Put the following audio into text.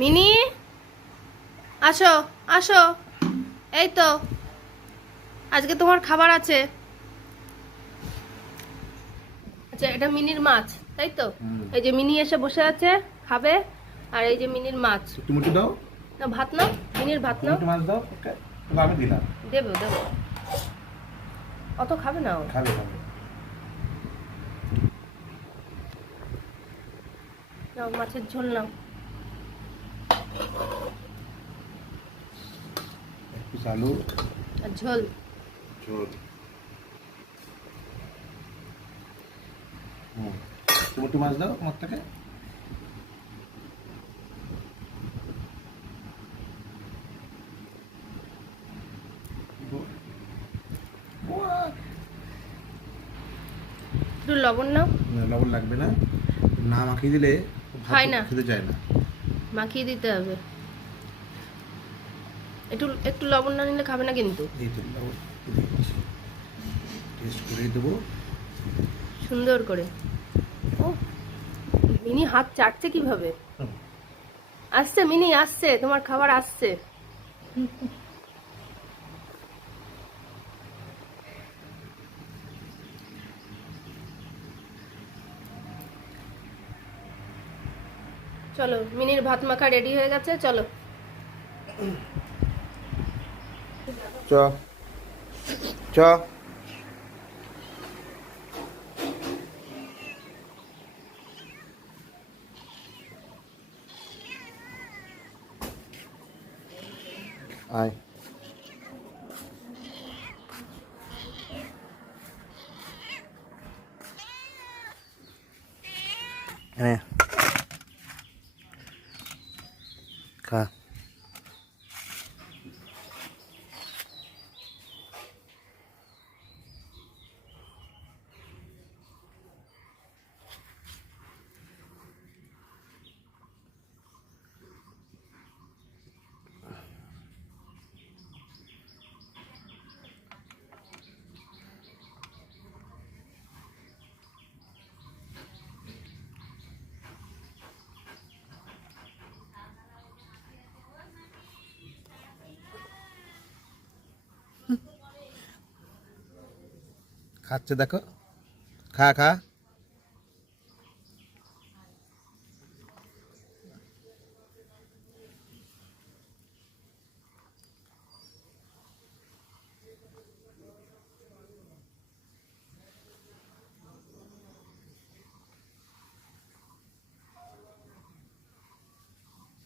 Mini, আসো আসো, এই তো আজকে তোমার খাবার আছে। আচ্ছা, এটা মিনির মাছ, তাই তো? এই যে মিনি এসে বসে আছে, খাবে। আর এই যে মিনির মাছ। তুমি তো দাও। না, ভাত নাও, মিনির ভাত তুমি নাও। একটু মাছ দাও ওকে। আমি দিলাম। দেবো দেবো, অত খাবে না ও। খাবে খাবে। নাও, মাছের ঝোল নাও। এক পিস আলু। আর ঝোল। ঝোল। তুমি একটু মাছ দাও আমার থেকে। একটু লবণ নাও। না, লবণ লাগবে না। না মাখিয়ে দিলে ভাত খায় না, খেতে চায় না। মাখিয়ে দিতে হবে। একটু একটু লবণ না নিলে খাবে না কিন্তু। এই তো লবণ টেস্ট করেই দেবো। সুন্দর করে। ও, মিনি হাত চাটছে কিভাবে? আসছে মিনি, আসছে, তোমার খাবার আসছে। চলো, মিনির ভাত মাখা রেডি হয়ে গেছে, চলো। চ চ। আয়। হ্যাঁ, খা। খাচ্ছে দেখো। খা খা।